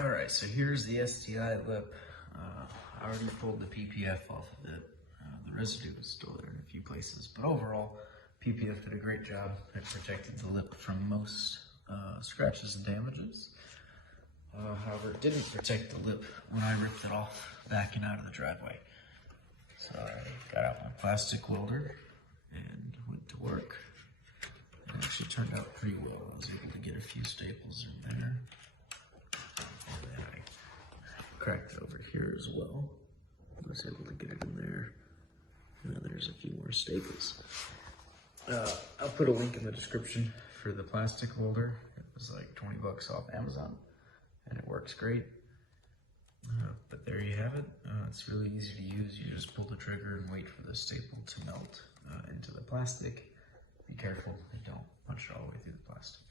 Alright, so here's the STI lip. I already pulled the PPF off of it. The residue was still there in a few places, but overall, PPF did a great job. It protected the lip from most scratches and damages. However, it didn't protect the lip when I ripped it off backing out of the driveway. So I got out my plastic welder and went to work. It actually turned out pretty well. I was able to get a few staples in there. And then I cracked it over here as well. I was able to get it in there. And then there's a few more staples. I'll put a link in the description for the plastic welder. It was like 20 bucks off Amazon, and it works great. But there you have it. It's really easy to use. You just pull the trigger and wait for the staple to melt into the plastic. Be careful, you don't punch it all the way through the plastic.